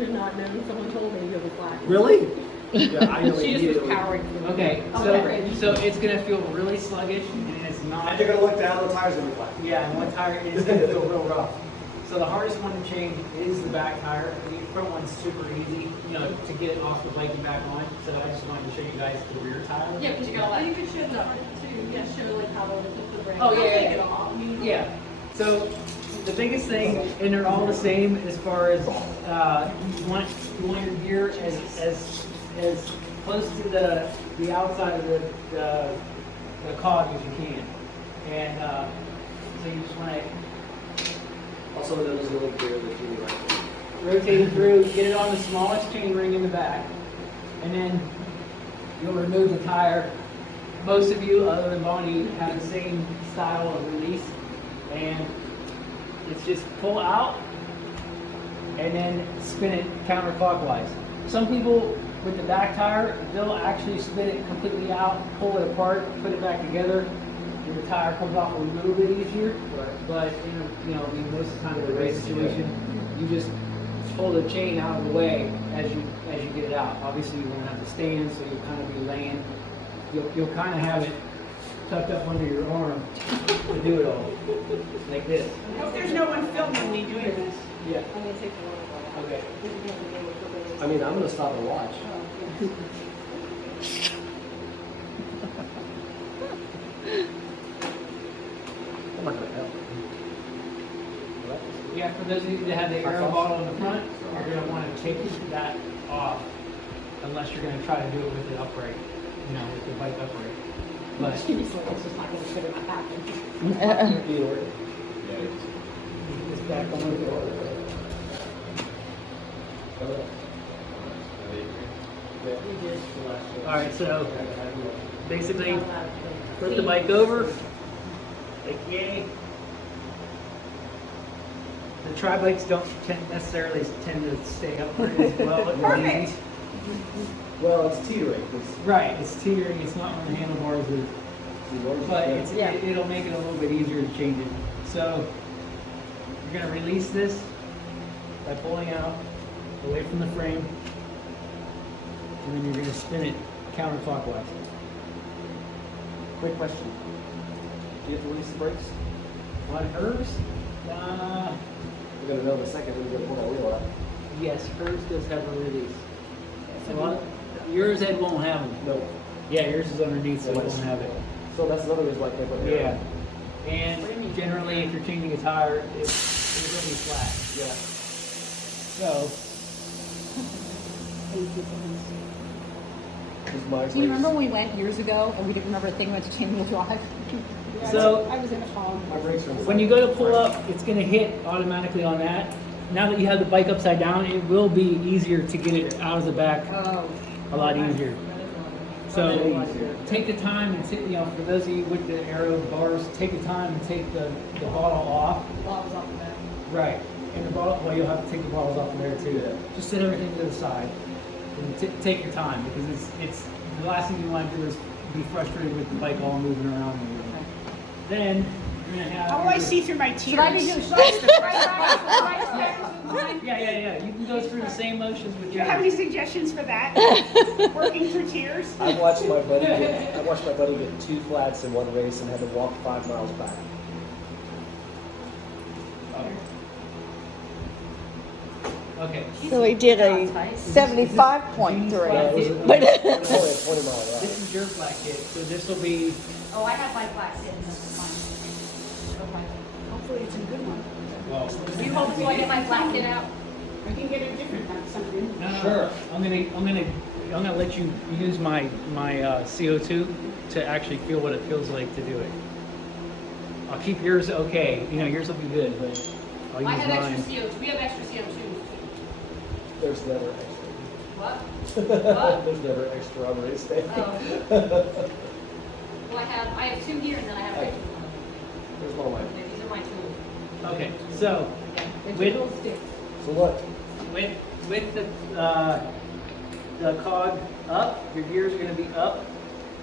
did not know. Someone told me you'll be flat. Really? Yeah, I know She just was powering through. Okay, so it's gonna feel really sluggish and it's not. And you're gonna look down, the tire's gonna be flat. Yeah, and one tire is gonna feel real rough. So the hardest one to change is the back tire. The front one's super easy, you know, to get it off the bike and back on. So I just wanted to show you guys the rear tire. Yeah, because you gotta like. You could show the front too. Yeah, show like how to put the brake. Oh, yeah, I'll take yeah. it off. Yeah. So the biggest thing, and they're all the same as far as you want your gear as close to the outside of the cog as you can. And so you just want to Also, there's a little gear that you like. rotate it through, get it on the smallest chain ring in the back, and then you'll remove the tire. Most of you, other than Bonnie, have the same style of release, and it's just pull out and then spin it counterclockwise. Some people with the back tire, they'll actually spin it completely out, pull it apart, put it back together, and the tire comes off a little bit easier. But in a, most of the time in the race situation, you just pull the chain out of the way as you get it out. Obviously, you won't have to stand, so you'll kind of be laying. You'll kind of have it tucked up under your arm to do it all, like this. I hope there's no one filming me doing this. Yeah. I'm gonna take the one. Okay. I mean, I'm gonna stop and watch. I'm not gonna help. What? Yeah, for those of you that have the aero bottle in the front, you're going to want to take that off, unless you're going to try to do it with the upright, with the bike upright. But She's like, it's just not gonna fit in my package. it's back on the door. All right, so basically, flip the bike over, like yay. The tri-bikes don't necessarily tend to stay upright as well. but they're Perfect. easy. Well, it's teetering. Right, it's teetering, it's not on the handlebars, but it'll make it a little bit easier to change it. So you're going to release this by pulling out away from the frame, and then you're going to spin it counterclockwise. Quick question. Do you have to release the brakes? On hers, We're gonna know in a second when we're gonna pull that wheel out. yes, hers does have a release. Yours, Ed, won't have them. No. Yeah, yours is underneath, so it won't have it. So that's another reason why I can't put it Yeah. And generally, if you're changing a tire, it's going to be flat. Yeah. So, This is my Do you remember when we went years ago and we didn't remember a thing about to change the drive? So- I was in a phone. My brakes are in the when you go to pull up, it's going to hit automatically on that. Now that you have the bike upside down, it will be easier to get it out of the back, Oh. a lot easier. So take the time and for those of you with the aero bars, take the time and take the bottle off. Bottles off the back. Right. And the bottle, well, you'll have to take the bottles off of there too. Just set everything to the side and take your time, because it's the last thing you want to do is be frustrated with the bike all moving around. Then you're gonna have. How will I see through my tears? Should I be doing? Yeah. You can go through the same motions with Do your. you have any suggestions for that? Working through tears? I watched my buddy get 2 flats in one race and had to walk 5 miles back. Okay. So he did a Yeah, 75.3. it was But only a 20-mile ride. This is your flat kit, so this will be. Oh, I have my black kit. That's fine. Okay. Hopefully it's a good one. Well, You hope so I get my black kit out? I can get a different one, something. No. Sure. I'm gonna let you use my CO2 to actually feel what it feels like to do it. I'll keep yours okay. Yours will be good, but I'll I use have mine. extra CO2. We have extra CO2. There's never extra. What? What? There's never extra on race day. Oh. Well, I have 2 here and then I have extra. There's one of mine. These are my tools. Okay. So They're with little sticks. So what? with the cog up, your gears are going to be up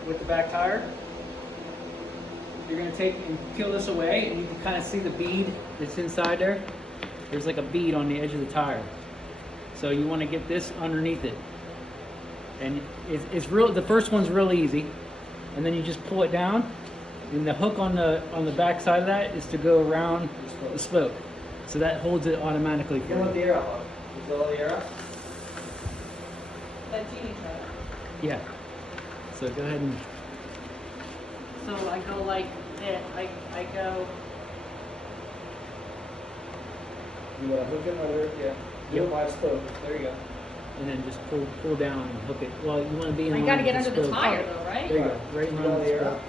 with the back tire. You're going to take and peel this away, and you can kind of see the bead that's inside there. There's like a bead on the edge of the tire. So you want to get this underneath it. And it's real. The first one's real easy, and then you just pull it down, and the hook on the back side of that is to go around the spoke, so that holds it automatically. You want the arrow on? Is that all the arrow? That genie tried. Yeah. So go ahead and So I go like it, I go, You want to hook it under? Yeah. You Yep. by a spoke. There you go. and then just pull down and hook it. Well, you want to be in I line gotta get with under the spoke. tire though, right? There you go. Right in You line want with the the arrow? spoke.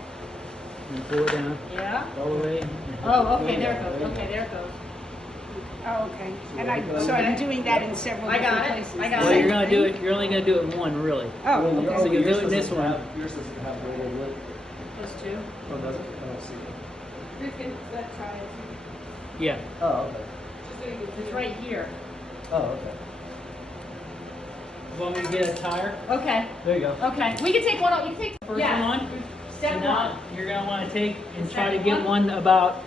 And pull it down Yeah. all the way. Oh, okay, there it you goes, go. okay, there it goes. Oh, okay. And so I'm doing that in several I got different it. places. I got Well, it. you're gonna do it. You're only gonna do it in one, really. Oh, Well, okay. So you'll do yours it in this doesn't one. have- Yours doesn't have greater lip. Those two. Oh, does it? I don't see it. We can try it. Yeah. Oh, okay. It's right here. Oh, okay. Want me to get a tire? Okay, There you go. okay. We can take one out, you can take, First yeah. one. Step So now one. you're gonna want to take and The try to second get one? one about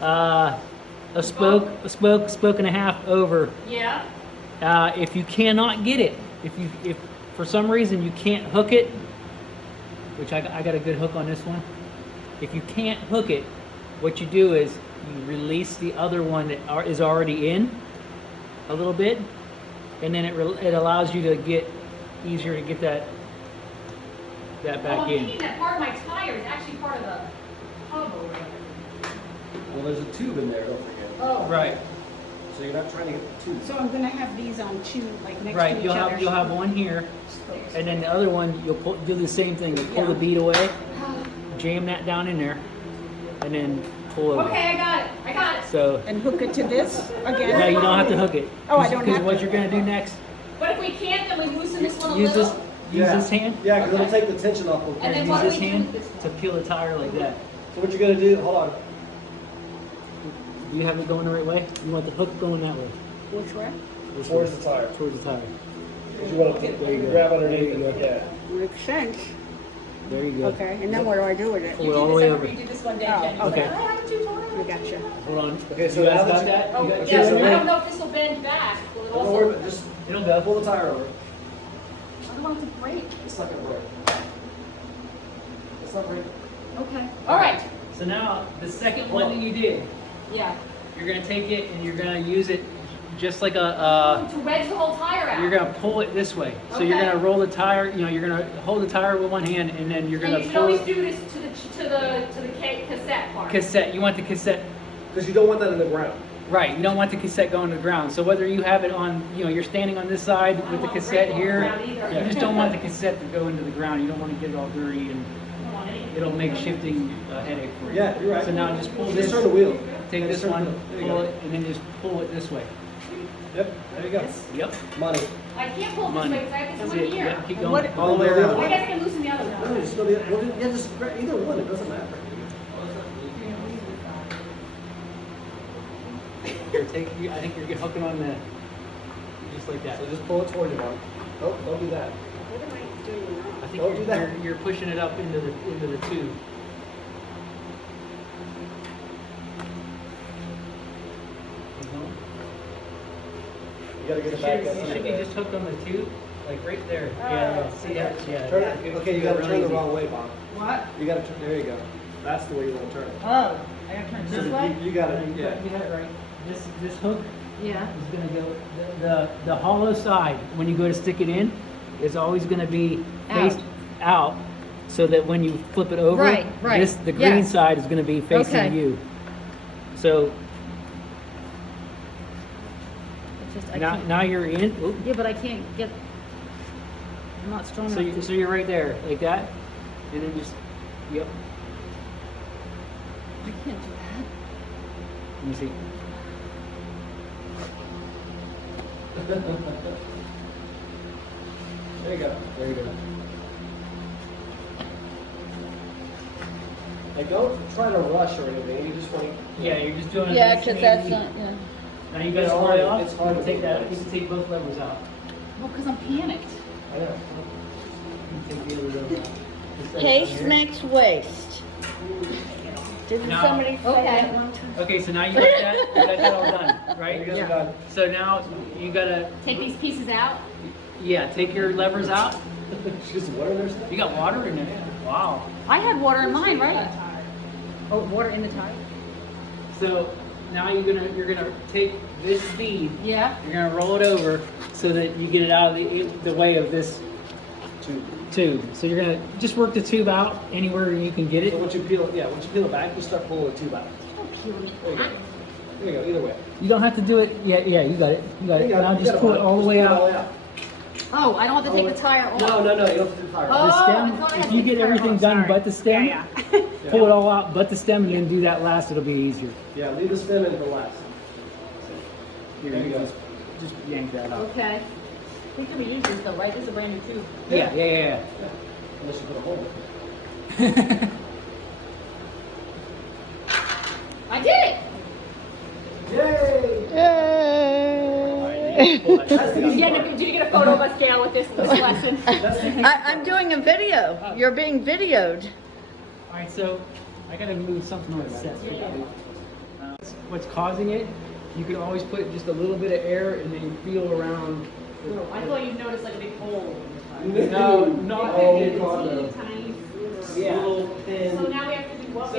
a spoke and a half over. Yeah. If you cannot get it, if for some reason you can't hook it, which I got a good hook on this one. If you can't hook it, what you do is you release the other one that is already in a little bit, and then it allows you to get easier to get that Oh, back I'm in. thinking that part of my tire is actually part of the hub or whatever. Well, there's a tube in there, don't forget. Oh. Right, So you're not trying to get the tube. So I'm gonna have these on two, like next right. to each You'll other. have one here, and then the other one you'll do the same thing. You pull the bead away, jam that down in there, and then pull over. Okay, I got it, I got it. So And hook it to this again? no, you don't have to hook it. Oh, I don't Because have what to. you're gonna do next? But if we can't, then we loosen this one a Use little. this. Use this hand. Yeah, because Okay. it'll take the tension off. And then Use what do this we do hand with this to one? peel the tire like that. So what you're gonna do? Hold on. Do you have it going the right way? You want the hook going that way. Which way? Towards the tire. Towards the tire. Because you want to There you go. grab underneath There you it. go. Yeah. Makes sense. There you go. Okay, and then what do I do with it? Pull it all the way over. You do this one day, Oh, Jenny. okay. Okay. I have a tutorial. We gotcha. Hold on. Okay, so you guys now that got you- that? Oh, You got- yeah, so I wait. don't know if this will bend back. Will it Don't worry also? about just It'll go. pull the tire over. I don't want it to break. It's not gonna break. It's not breaking. Okay. All right. So now the second one that you did, Yeah. you're gonna take it and you're gonna use it just like a. To wedge the whole tire out. You're gonna pull it this way. So you're Okay. gonna roll the tire. You know, you're gonna hold the tire with one hand, and then you're And gonna you should pull always it. do this to the cassette part. Cassette. You want the cassette. Because you don't want that in the ground. Right, you don't want the cassette going to the ground. So whether you have it on, you know, you're standing on this side with the cassette here, you just don't want the cassette to go into the ground. You don't want to get it all dirty, and I don't want any. it'll make shifting a headache for you. Yeah, you're right. So now just pull Just this, turn the wheel. take Yeah, this just turn one, the wheel. There you pull go. it, and then just pull it this way. Yep. There you go. Yep. Money. I can't pull this way because I have this That's one it. here. Yep, keep And going. what- All the way Oh, the other around. I guess I can loosen the other No, one. just go the well, yeah, just grab either one. It doesn't matter. Here, I think you're hooking on the, just like that. So just pull it toward you, Mark. Oh, don't do that. What am I doing now? I think Don't do that. you're pushing it up into the tube. You gotta get it back. You should be just hooked on the tube, like right there. Yeah, see that? Yeah. Turn it. Okay, you gotta turn the wrong way, Bob. What? You gotta turn. There you go. That's the way you want to turn it. Oh, I gotta turn So this way? you got it. You Yeah. got it right. This hook Yeah. is gonna go, the hollow side, when you go to stick it in, is always gonna be faced out, so that when you flip it over, Right, right. the green Yes. side is gonna be facing Okay. you. So It's just, I now, can't, now you're in, oop, yeah, but I can't get, I'm not strong enough to. so you're right there, like that, and then just, yep, I can't do that. let me see. There you go. There you go. Like, don't try to rush or anything. You just want to. Yeah, you're just doing it. Yeah, nice because and that's easy. not, yeah. Now you got It's it all the way hard- off. it's hard You to take do that. that. You can take both levers out. Well, because I'm panicked. I know. You can take the other lever out. Just like Case here. makes waste. Didn't No. somebody say Okay. that one time? Okay, so now you got that all done, right? You guys are done. So now you gotta, Take these pieces out. yeah, take your levers out. Just water there stuff? You got water in it. Wow. I had water in mine, right? Oh, water in the tire? So now you're gonna take this bead, Yeah. you're gonna roll it over so that you get it out of the way of this tube. So you're gonna just work the tube out anywhere you can get it. So once you peel it back, you start pulling the tube out. There you go. There you go, either way. You don't have to do it. Yeah, you got it. You got it. You got Now you just got pull it all the way Just pull it out. Oh, I don't have to take the tire off. No, you don't have to do the tire. The Oh, I stem. thought I had If to you take get the tire everything off, done sorry. but the stem, Yeah. pull it all out but the stem, and then do that last. It'll be easier. Yeah, leave the stem in for last. Here, There you go. Just yank that out. Okay. We can reuse this though, right? This is a brand new tube. Yeah. Unless you put a hole in it. I did it! Yay! Yay! Did you get a photo of us, Gail, with this lesson? I'm doing a video. You're being videoed. All right, so I gotta move something on the set. What's causing it? You can always put just a little bit of air and then feel around. I thought you'd notice like a big hole in the tire. No, not Oh, God, Tiny. Yeah. Little thin. So now we have to do what?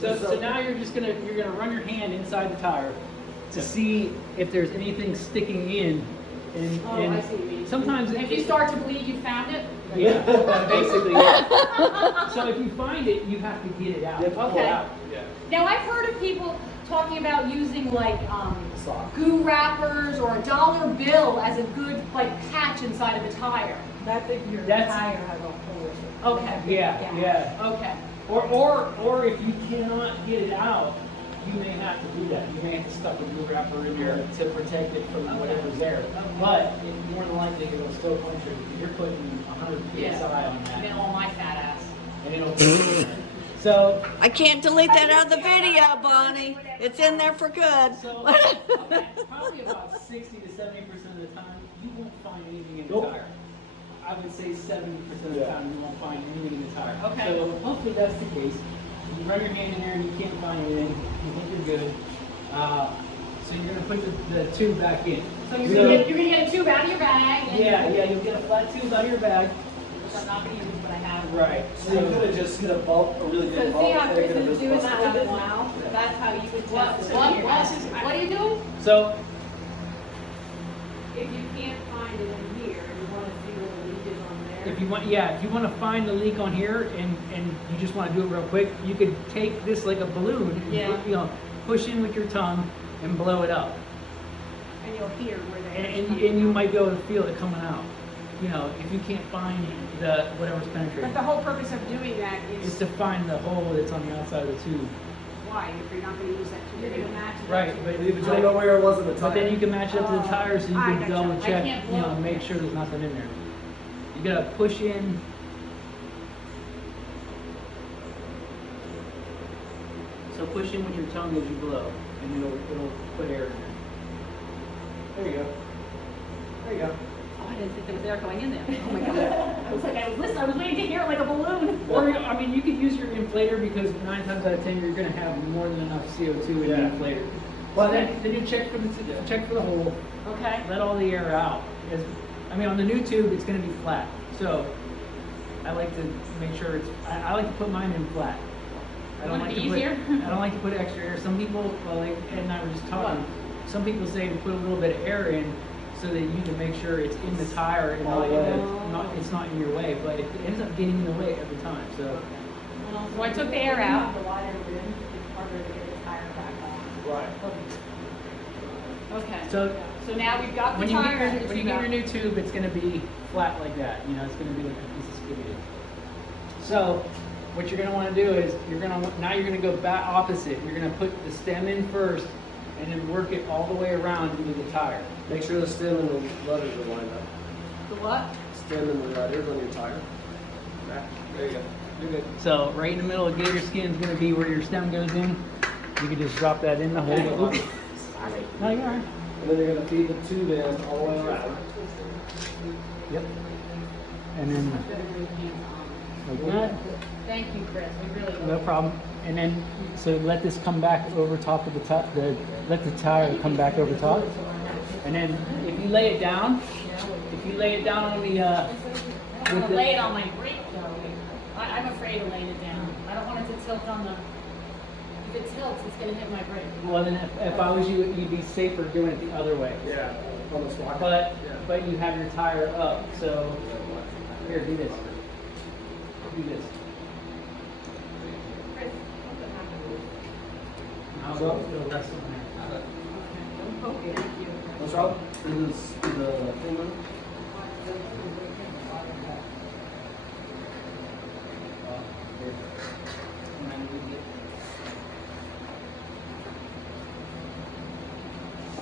So now you're gonna run your hand inside the tire to see if there's anything sticking in. And, Oh, I see what you mean. sometimes If you start to bleed, you found it? yeah, basically. Yeah. So if you find it, you have to get it out. Yeah, Pull it okay. out. Now I've heard of people talking about using like Sock. goo wrappers or a dollar bill as a good like patch inside of a tire. That's Tire has a hole. Okay. yeah. Okay. Or if you cannot get it out, you may have to do that. You may have to stuff a glue wrapper in there to protect it from whatever's there. But more than likely it'll still puncture it. You're putting 100 PSI on And then that, all my fat ass. and it'll. So I can't delete that out of the video, Bonnie. It's in there for good. probably about 60 to 70% of the time, you won't find anything in the Nope. tire. I would say 70% of the Yeah. time you won't find anything in the tire. Okay. So hopefully that's the case. You run your hand in there and you can't find anything. You think you're good. So you're gonna put the tube back in. So you're gonna get a tube out of your bag. And Yeah, you'll get a flat tube out of your bag. Which I'm not gonna use, but I have. Right. So you could have just hit a bump, a really So good bump. see how and Chris it could have is just doing busted. that now? That's how you would What- test it. what- What are you doing? So If you can't find it in here, you wanna see where the leak is on there. if you want to find the leak on here and you just want to do it real quick, you could take this like a balloon and Yeah. push in with your tongue and blow it up. And you'll hear where the air's And coming you from. might be able to feel it coming out. You know, if you can't find the whatever's penetrating. But the whole purpose of doing that Is is to find the hole that's on the outside of the tube. why, if you're not gonna use that You're tube. gonna match it. Right, But you don't know where it was in the tire. but then you can match it up to the tire so you I can gotcha. double I check, can't you know, blow. make sure there's nothing in there. You gotta push in. So push in with your tongue as you blow, and it'll put air in there. There you go. There you go. Oh, I didn't think there was air going in there. Oh my god. I was like, I was listening. I was waiting to hear it like a balloon. Or, I mean, you could use your inflator because 9 times out of 10 you're going to have more than enough CO2 in Yeah. the inflator. Well, then you check for the hole, Okay. let all the air out. I mean, on the new tube it's going to be flat, so I like to make sure I like to put mine in flat. I don't Wouldn't like it to be put. easier? I don't like to put extra air. Some people, well, like Ed and I were just talking. Some people say to put a little bit of air in so that you can make sure it's in the tire and it's not in your way. But it ends up getting in the way every time. So So I took the air out. The wider rim, it's harder to get the tire back on. Right. Okay. so So now we've got the when you tire. get and your, the when you tube get out. your new tube, it's going to be flat like that. You know, it's going to be like a piece of spaghetti. So what you're going to want to do is you're going to go back opposite. You're going to put the stem in first, and then work it all the way around into the tire. Make sure the stem and the letters are lined up. The what? Stem and the letters on your tire. Back. There you go. You're good. So right in the middle of gator skin is going to be where your stem goes in. You can just drop that in the hole. Okay. Oops. No, you're all right. And then you're going to feed the tube in all the way around. Yep. And then like that. Thank you, Chris. We really No problem. and then so let this come back over top of the top. Let the tire come back over top, and then if you lay it down, on the I don't want to lay it on my brake though. I'm afraid of laying it down. I don't want it to tilt on the, if it tilts, it's going to hit my brake. well, then if I was you, you'd be safer doing it the other way. Yeah. Almost walk. But you have your tire up, so here, do this. Do this. I'll go the rest of them. What's wrong? Is the thing on?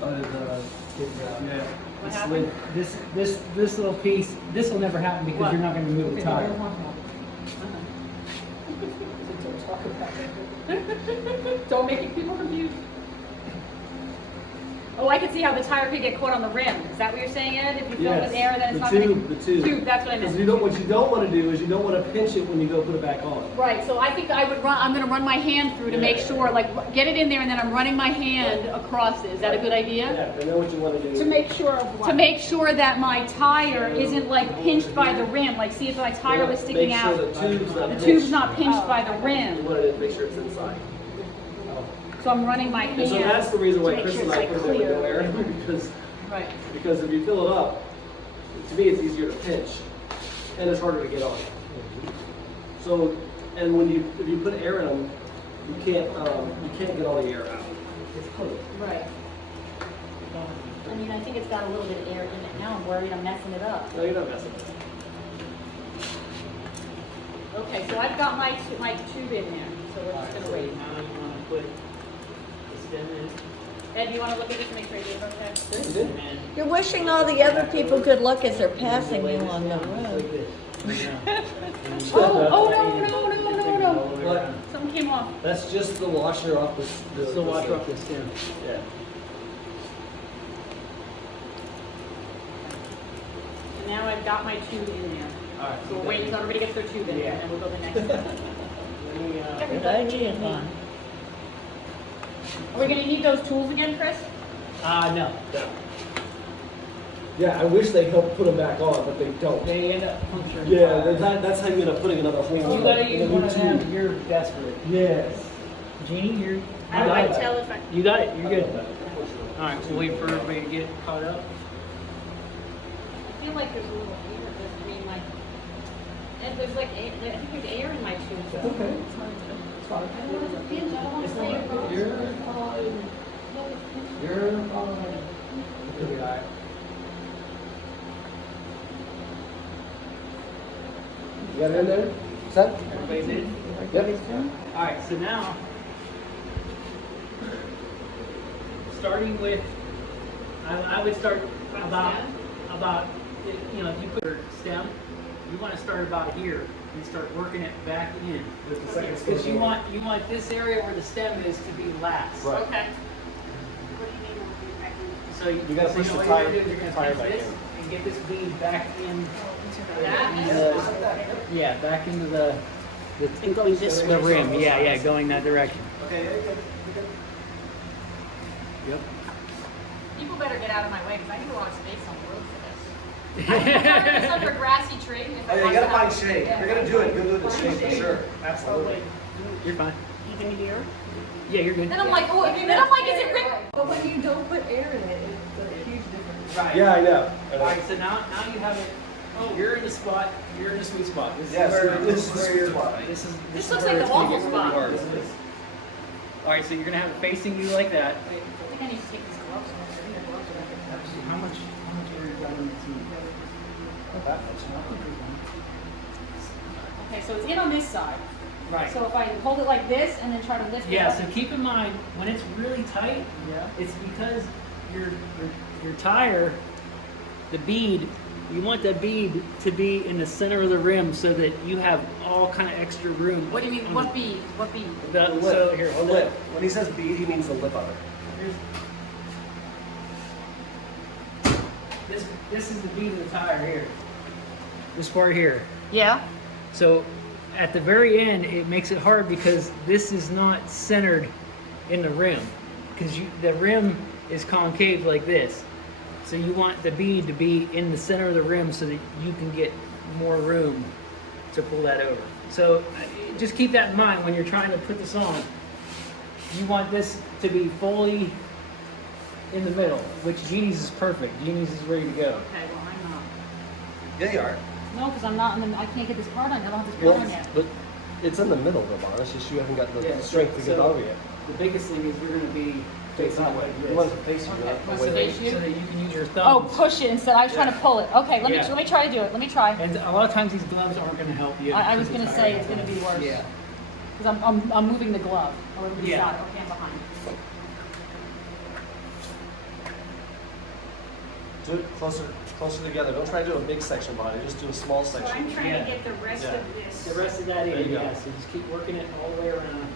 Yeah. What happened? This little piece, this will never happen because What? you're not going to move the tire. Don't make people confused. Oh, I could see how the tire could get caught on the rim. Is that what you're saying, Ed? If you fill it with air, then it's not going to... The tube. That's what I Because meant. what you don't want to do is you don't want to pinch it when you go put it back on. Right, so I think I would run, I'm going to run my hand through to make sure, like, get it in there and then I'm running my hand across it. Is that a good idea? Yeah, I know what you want to do. To make sure of what? To make sure that my tire isn't like pinched by the rim. Like, see if my tire was sticking Make out. sure the The tube's not pinched by the You rim. want to make sure it's inside. So I'm running my And so that's hand. the reason why To make Chris sure and I it's, put like, it in with no clear. air Right. because if you fill it up, to me it's easier to pinch and it's harder to get on. So, and if you put air in them, you can't get all the air out. It's closed. Right. I mean, I think it's got a little bit of air in it now. I'm worried I'm messing it up. No, you're not messing with it. Okay, so I've got my tube in there. So we're just gonna wait. Now you want to put the stem in. Ed, do you want to look at this and make sure you're okay? You did? And then You're wishing all the other people good luck as they're passing you on the like road. this. Yeah. And Oh, no. What? Something came off. That's just the washer off the Still watch off the stem. Yeah. And now I've got my tube in there. All right. So we're waiting until everybody gets their tube in, Yeah. and then we'll go to the next step. Let me, Good idea, Vaughn. Are we gonna need those tools again, Chris? no. Yeah, I wish they helped put them back on, but they don't. They end up puncturing. Yeah, the tire. that's how you end up putting another hole You in gotta the use new one of them. tube. You're desperate. Yes. Jeannie, you How do got I it. tell if I? You got it. You're good. All right, we'll wait for everybody to get caught up. I feel like there's a little air between my, and there's like, I think there's air in my tube. Okay. I don't want it to pinch, I don't want to stay across. You're fine. You're fine. You'll be all right. You got it in there? Set? Everybody's in? Yep. All right, so now, starting with, I would start about, you know, if you put your stem, you want to start about here and start working it back in. With the second Because stem you on. want this area where the stem is to be last. Right. Okay. So you You gotta so push know the what you're tire- gonna do, you're gonna tire pinch back this in. and get this bead back in. That? Yeah, back into the And going this way. rim. Yeah, going that direction. Okay, yeah, yeah. Yep. People better get out of my way, because I need a lot of space on the road for this. I can cover this under a grassy tree. If I Oh, yeah, you want gotta to find have- shade. yeah. If you're gonna do it, you'll do it in Find shade for shade. sure. Absolutely. You're fine. Even here? Yeah, you're good. Then I'm like, oh, then I'm like, is it Rick? But when you don't put air in it, it's a huge difference. Right. Yeah, I know. All right, so now you have it. Oh, you're in the spot. You're in the sweet spot. This Yes, is where, this is the where sweet you're- spot. This is This is looks where like it's the gonna awful get really spot. hard. All right, so you're gonna have it facing you like that. I think I need to take these gloves off. I think the gloves are like How much are you got in the team? That much. Okay, so it's in on this side. Right. So if I hold it like this and then try to lift it Yeah, up. so keep in mind, when it's really tight, Yeah. it's because your tire, the bead, you want that bead to be in the center of the rim so that you have all kind of extra room. What do you mean? on What bead? What bead? The, The so lip. here, The hold lip. it. When he says bead, he means the lip of it. This is the bead of the tire here. This part here. Yeah. So at the very end, it makes it hard because this is not centered in the rim, because the rim is concave like this. So you want the bead to be in the center of the rim so that you can get more room to pull that over. So just keep that in mind when you're trying to put this on. You want this to be fully in the middle, which Jeannie's is perfect. Jeannie's is ready to go. Okay, well, I'm not. Yeah, you are. No, because I'm not, I can't get this part on, I don't have this Well, part on yet. but it's in the middle of the bar. It's just you haven't got the Yeah, strength to get so- over yet. The biggest thing is you're going to be facing like this. You want it to face you, Okay. not What's away the from face you. you? So that you can use your Oh, thumbs. push it instead, I was trying to pull it. Okay, let Yeah. me try to do it, let me try. And a lot of times these gloves aren't going to help you. I was because gonna it's say higher. it's gonna be worse. Yeah. Because I'm moving the glove, or the Yeah. side, okay, I'm behind. Do it closer together. Don't try to do a big section body. Just do a small So section. I'm trying Yeah. to get the rest Yeah. of this. The rest of that There in, you go. yeah. So just keep working it all the way around.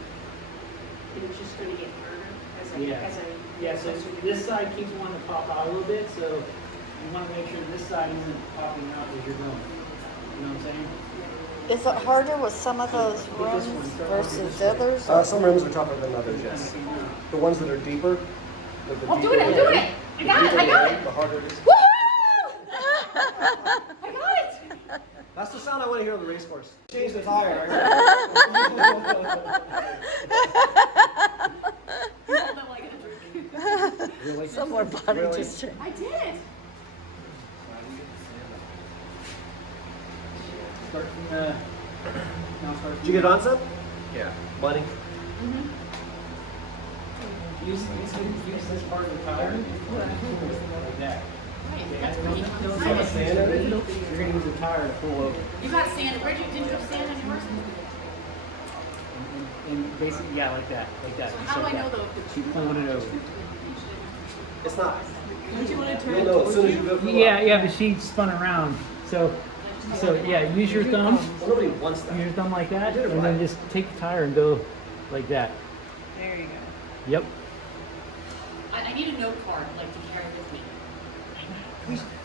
It's just gonna get harder as I, Yeah. as I. Yeah, so this side keeps wanting to pop out a little bit, so you want to make sure this side isn't popping out as you're going. You know what I'm saying? Is it harder with some of those rims versus others? Some rims are tougher than others, yes. The ones that are deeper. Like the I'm deeper doing it, I'm the doing rim, it! I the got it, deeper I the got rim, it! The harder it is. Woo! I got it! That's the sound I want to hear on the race course. Change the tire. Really? Some more body Really? just. I did! Start from the. Now start Did you get on some? Yeah. Buddy. Use this part of the tire. Like that. That's pretty. Don't Nice. sand it. You're going to use the tire to pull over. You got sand, did you have sand on yours? And basically, yeah, like that. Like that. So Just how do like I know that. though? Keep pulling it over. It's not. Don't you want to turn You'll it know as towards soon as you? you go for Yeah, but she spun around. So yeah, use your thumb. Well, nobody wants that. Use your thumb like that, You did it and then right. just take the tire and go like that. There you go. Yep. I need a note card, like to carry with me.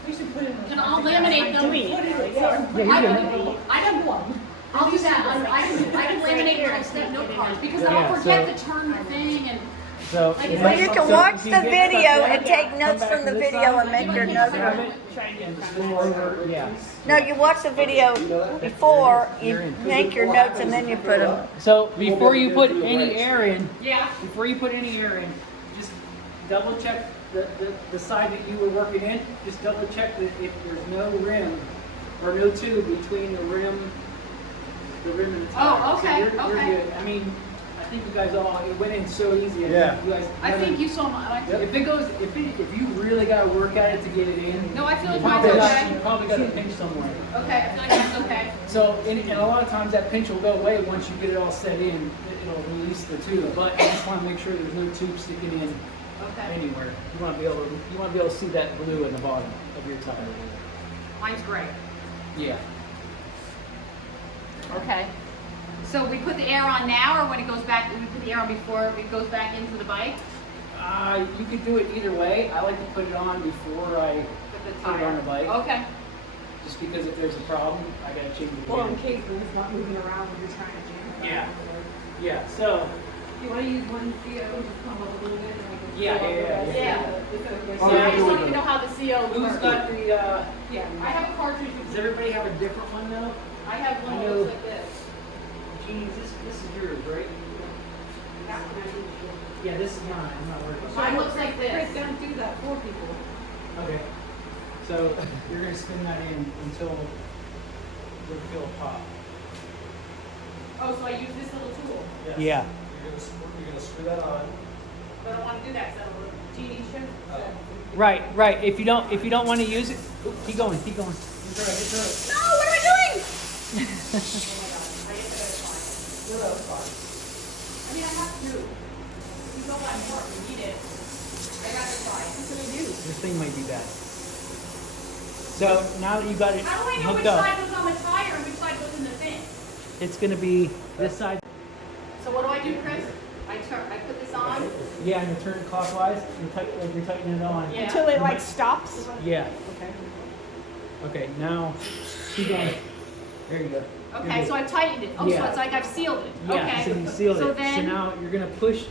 We should put it in. And I'll laminate them. Yeah, you're good. I have one. I'll do that, I can laminate little step note cards, because Yeah, I'll forget so- to turn the thing and. So, Like, if Well, it's you so can watch if the you get video stuck and there, take come notes back from to the this video side, and make your grab notes. it, Try and get in front pull of over, yeah. No, you watch the video before you make your notes and then you put them. So before you put any air in, Yeah. just double check the side that you were working in. Just double check that if there's no rim or no tube between the rim and the tire. Oh, okay, So you're okay. good. I mean, I think you guys all, it went in so easy. Yeah. You guys, I think you saw my, like, If you really gotta work at it to get it in. no, I feel like you mine's you okay. probably got a pinch somewhere. Okay, I feel like that's okay. So, and a lot of times that pinch will go away once you get it all set in. It'll release the tube, but I just want to make sure there's no tube sticking in Okay. anywhere. You want to be able to see that blue in the bottom of your tire. Mine's great. Yeah. Okay. So we put the air on now, or when it goes back, we put the air on before it goes back into the bike? You could do it either way. I like to put it on before I With the put it tire? on the bike. Okay. Just because if there's a problem, I gotta change it. Well, in again. case it's not moving around when you're trying to jam it. Yeah. Yeah. So. You want to use one CO to come up a little bit? and I can Yeah, fill yeah, up the yeah, rest? yeah. It's okay. So I just don't even know how the CO Who's works. got the? Yeah, I have a cartridge. Does everybody have a different one though? I have one I that know. looks like this. Jeannie, this is yours, right? That one I think you- Yeah, this is mine. I'm not worried about Mine looks like Chris, this. don't do that for people. it. Okay. So you're gonna spin that in until you feel a pop. Oh, so I use this little tool, Yeah. You're gonna screw that on. but I don't want to do that, so Jeannie should. Right. If you don't want to use it, oop, keep going. No, what am I doing? I mean, I have to. You go by more, you need it. I got to try. What should I do? This thing might be bad. So now that you got it How do I know which hooked up, side goes on the tire and which side goes in the thing? it's gonna be this side. So what do I do, Chris? I put this on? Yeah, and you turn it clockwise. You're tightening it on. Yeah. Until it like stops? Yeah. Okay. Okay. Now keep going. There you go. Okay, so I've tightened it. Oh, so Yeah. it's like I've sealed it. Yeah, Okay. so you sealed So it. So then, now you're gonna push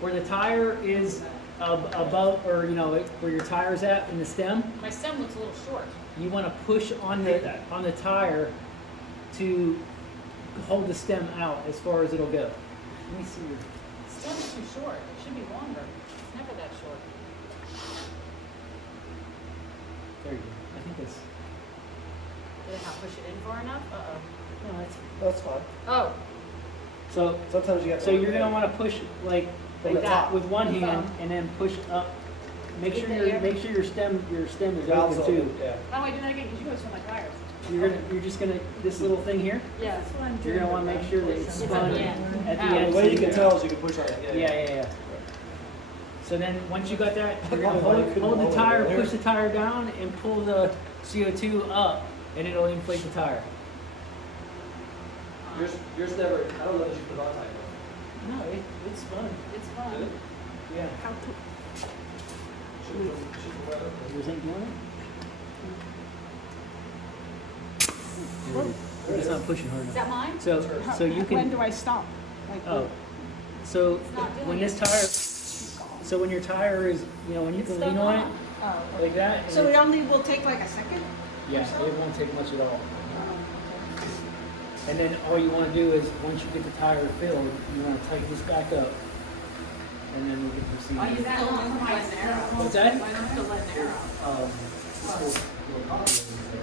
where the tire is above, or where your tire's at in the stem. my stem looks a little short. You want to push on the tire to hold the stem out as far as it'll go. Let me see your. Stem's too short. It should be longer. It's never that short. There you go. I think that's. Did I not push it in far enough? Uh-oh. No, That's fine. Oh, so Sometimes you have to. so you're gonna want to push like From the that top. with one From- hand and then push up. Make Get sure the air. your stem is Valves open too. open, yeah. how do I do that again? Because you always fill my tires. You're just gonna this little thing here. Yeah. You're gonna want to make sure that it's It's at spun the end. at the Ah. end. The way you can tell is you can push on it. Yeah. So then, once you got that, you're gonna Why you hold couldn't the hold it tire, there? push the tire down, and pull the CO2 up, and it'll inflate the tire. Yours never, I don't know that you put on tight. No, it's fun. It's fun. Yeah. Yours ain't doing it? It's not pushing hard Is enough. that mine? So you When can. do I stop? Like, Oh, so not doing when it. this tire, so when your tire is, when you It's can still lean on it on. oh, like that. and so it it's- only will take like a second? Yeah, it won't take much at all. And then all you want to do is, once you get the tire filled, you want to tighten this back up, and then we can proceed. I'll use that one for my What's that? Why don't you let an arrow?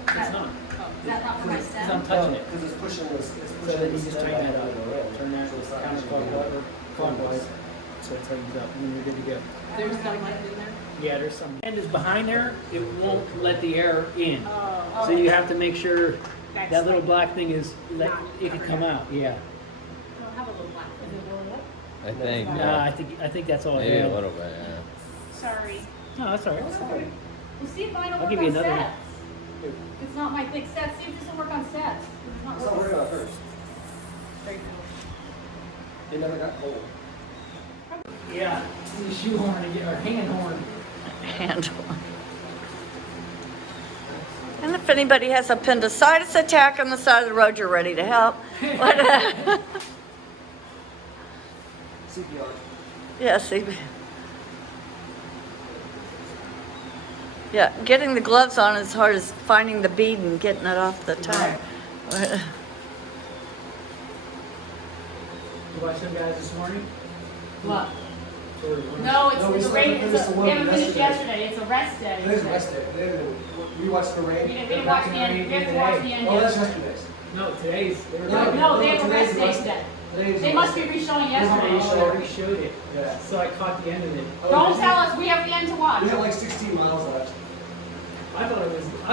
It's not, Is that not for my because stem? I'm touching it. Because it's pushing this, it's So pushing then you this just stem tighten back that a up, little bit. turn that So it's not counterclockwise or clockwise, so it tightens up, and then you're good to go. There's some left in there? Yeah, there's some. And is behind there, it won't let the air in. Oh. So you have to make sure That's that little like black thing is, not it can come out, yeah. I don't have a little black. Is it really up? I think. Nah, I think that's all I Maybe a have. little bit, yeah. Sorry. No, that's all right. Well, see if I don't I'll work give you on another one. sets. If it's not my thick set, see if this will work on sets. It's not It's not working. working on hers. It never got cold. Yeah, the shoe horn again, or hand horn. Handle. And if anybody has appendicitis attack on the side of the road, you're ready to help. CPR. Yeah, see. Yeah, getting the gloves on is hard as finding the bead and getting it off the tire. You watched them guys this morning? What? Or when- No, it's No, we the still rain. haven't finished the We one haven't finished yesterday. yesterday. It's a rest day. It is rest day. It is. We watched the We rain. didn't watch the end. We have to watch the end Oh, that's yesterday. yesterday's. No, today's. They were No, No, they have a today's rest the day rest today. Today's They the must rest be re-showing Oh, yesterday. they already showed it. Yeah. So I caught the end of it. Don't tell us. We have the end to watch. We have like 16 miles left. I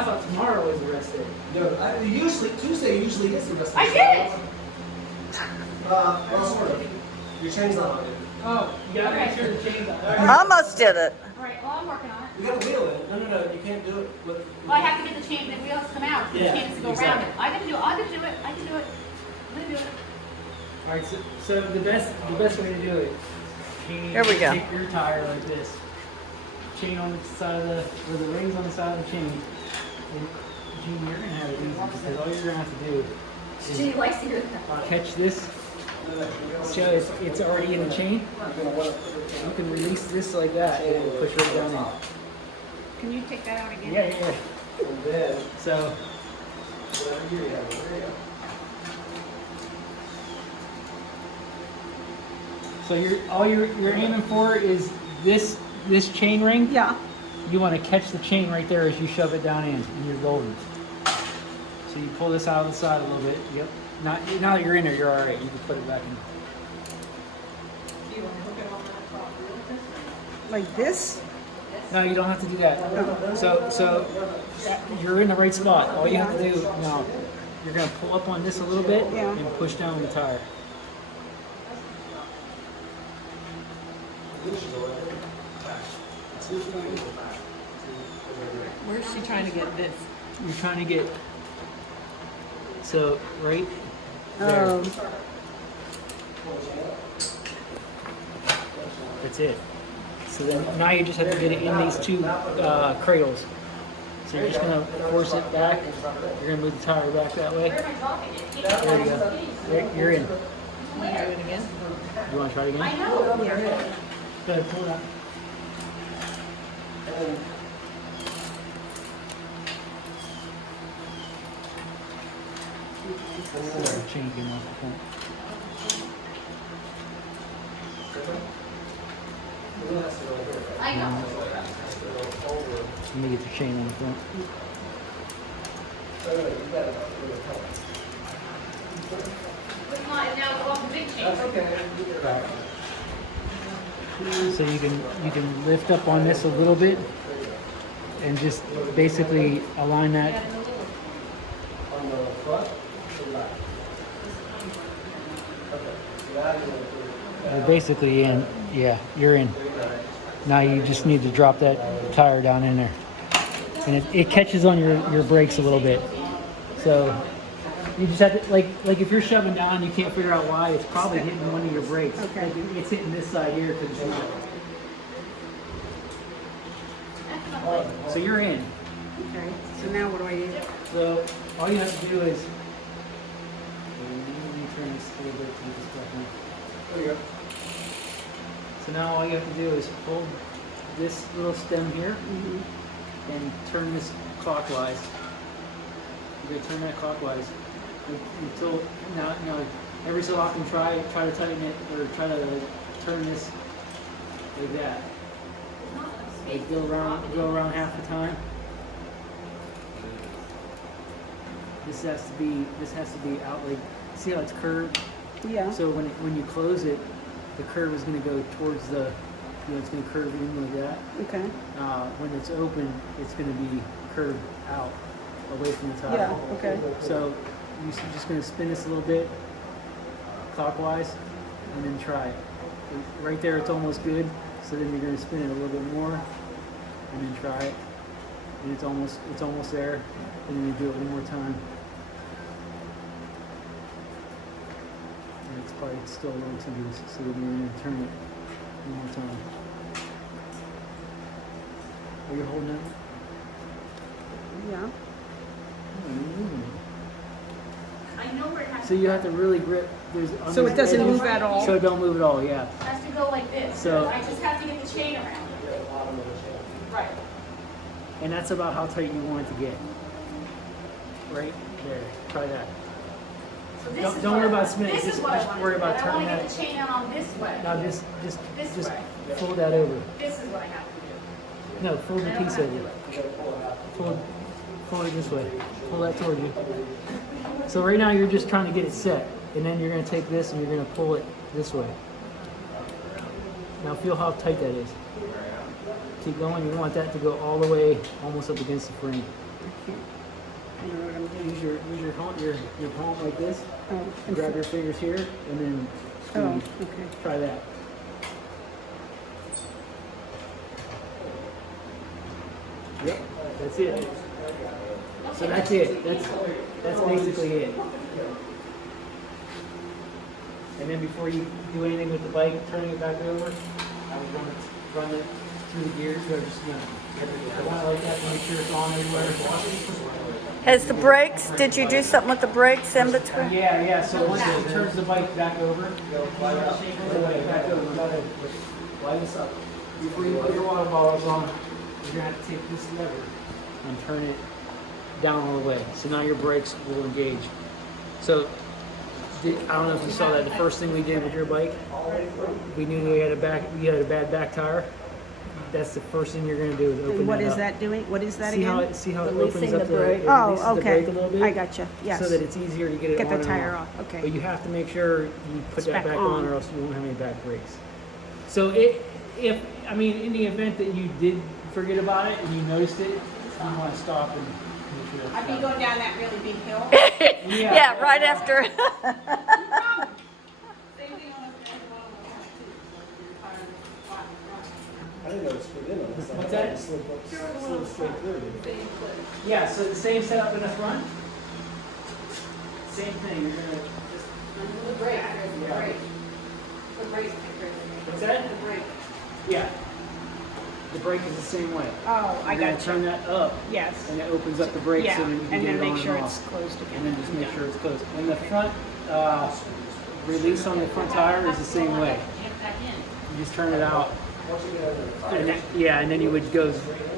thought tomorrow was the rest day. No, Tuesday usually is the rest I day. did it. Well, sort of. Your chain's not on it. Oh, you gotta make Okay. sure the chain's on. Almost did it. All right. Well, I'm working on it. You got the wheel in it. No, you can't do it with. Well, I have to get the chain. The wheels come out. The Yeah, chain has to go around exactly. it. I can do it. I can do it. I can do it. I'm gonna do it. All right, so the best way to do it. Here we go. Take your tire like this. Chain on the side of or the rings on the side of the chain. And Gene, you're gonna have it easy because all you're gonna have to do is She likes to hear that. catch this. So it's already in the chain. You can release this like that and push right down in. Can you take that out again? Yeah. And then, So whatever gear you have, there you go. so you're aiming for is this chain ring. Yeah. You want to catch the chain right there as you shove it down in, and you're golden. So you pull this out of the side a little bit. Yep. Now that you're in there, you're all right. You can put it back in. Like this? No, you don't have to do that. So you're in the right spot. All you have to do now, you're gonna pull up on this a little bit Yeah. and push down the tire. Where's she trying to get this? You're trying to get right there. Oh. That's it. So then now you just have to get it in these two cradles. So you're just gonna force it back. You're gonna move the tire back that way. Where am I dropping it? There you go. There, you're in. Do it again? You wanna try it again? I know. Go ahead, pull it out. Sorry, chain came off the front. I know. Let me get the chain on the front. Come on, now go off the big chain. So you can lift up on this a little bit and just basically align that. On the front or the back? Okay. So now you're gonna put You're basically in. Yeah, you're in. Now you just need to drop that tire down in there. And it catches on your brakes a little bit. So you just have to, like if you're shoving down, you can't figure out why, it's probably hitting one of your brakes. Okay. Like it's hitting this side here because it's not. So you're in. Okay, so now what do I do? So all you have to do is, let me turn this a little bit to this back on. There you go. So now all you have to do is hold this little stem here and turn this clockwise. You're gonna turn that clockwise until now every so often try to tighten it or try to turn this like that. Like go around half the time. This has to be out, like, see how it's curved? Yeah. So when you close it, the curve is going to go towards the, it's going to curve in like that. Okay. When it's open, it's going to be curved out, away from the tire. Yeah, okay. So you're just going to spin this a little bit, clockwise, and then try it. Right there, it's almost good. So then you're going to spin it a little bit more, and then try it. And it's almost there. And then you do it one more time. And it's probably still a little too loose, so then you're going to turn it one more time. Are you holding it? Yeah. Oh, you're moving it. I know where it has So you have to really grip. On So these it doesn't edges, move at all? So it don't move at all, yeah. It has to go like this. So- I just have to get the chain around it. Right. And that's about how tight you want it to get. Right there. Try that. So this Don't- is don't what worry I about want. spinning, This just- is what I just want worry to do. about I want turning to get that. the chain out on this way. Now just This way. fold that over. This is what I have to do. No, fold the I don't piece have to over. do it. Fold it this way. Pull that toward you. So right now you're just trying to get it set, and then you're going to take this and you're going to pull it this way. Now feel how tight that is. Keep going. You want that to go all the way, almost up against the frame. I don't know what I'm doing. Use your palm like this. Oh, and Grab your fingers here, and then oh, squeeze. okay. Try that. Yep, that's it. So that's it. That's basically it. And then before you do anything with the bike, turning it back over, I would run it through the gears. So just I want it like that to make sure it's on everywhere. Has the brakes, did you do something with the brakes in between? Yeah. So once it turns the bike back over, shake the bike back over. Gotta light this up. Before you put your water bottles on, you're gonna have to take this lever and turn it down all the way. So now your brakes will engage. So I don't know if you saw that. The first thing we did with your bike, we knew you had a bad back tire. That's the first thing you're gonna do is open And what that is up. that doing? What is that See how again? it Releasing opens up the brake. it Oh, releases the okay. brake a little bit. I gotcha. Yes. So that it's easier to get it Get on the and tire off. off. Okay. But you have to make sure you put It's that back back on, on. or else you won't have any back brakes. So in the event that you did forget about it and you noticed it, you want to stop and make sure I'd be that's going down that really big hill. Yeah, right after. Same thing on I didn't know it screwed in on this side. What's that? It slid straight through. Yeah, so the same setup in the front. Same thing. You're gonna just the brake. There's the brake. The brake's what's that? The brake. Yeah. the brake is the same way. Oh, I You're gonna got turn you. that up, Yes. and it opens up the brakes, Yeah, and then you can and get then it make on sure and it's off. closed again. And then just make Yeah. sure it's closed. And the front release on the front tire is the same way. Get back in. You just turn it out. And then, yeah, and then you would go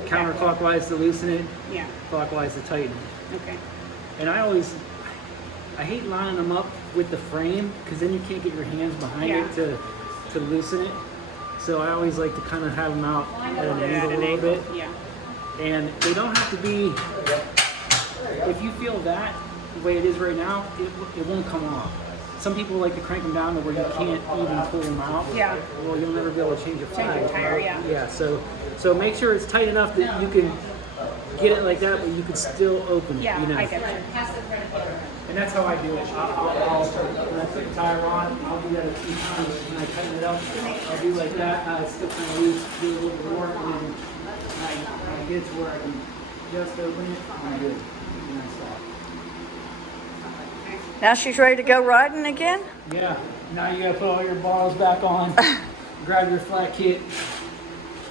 counterclockwise to loosen it, Yeah, clockwise to tighten it. okay. And I hate lining them up with the frame because then you can't get your hands behind Yeah. it to loosen it. So I always like to kind of have them out at an angle a little bit. Yeah, And they don't have to be, if you feel that the way it is right now, it won't come off. Some people like to crank them down to where you can't even pull them out. Yeah. Well, you'll never be able to change a tire. Change a tire, yeah. Yeah, so make sure it's tight enough that you can get it like that, but you can still open it, yeah, you know. I get you. Pass the credit card. And that's how I do it. When I put the tire on, I'll do that a few times. When I tighten it up, I'll do like that. It's still kind of loose, do a little bit more, and then when I get it to where I can just open it, I'm good. And I stop. Now she's ready to go riding again? Yeah, now you gotta put all your bottles back on, grab your flat kit,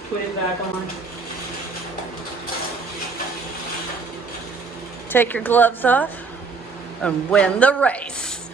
put it back on. Take your gloves off and win the race.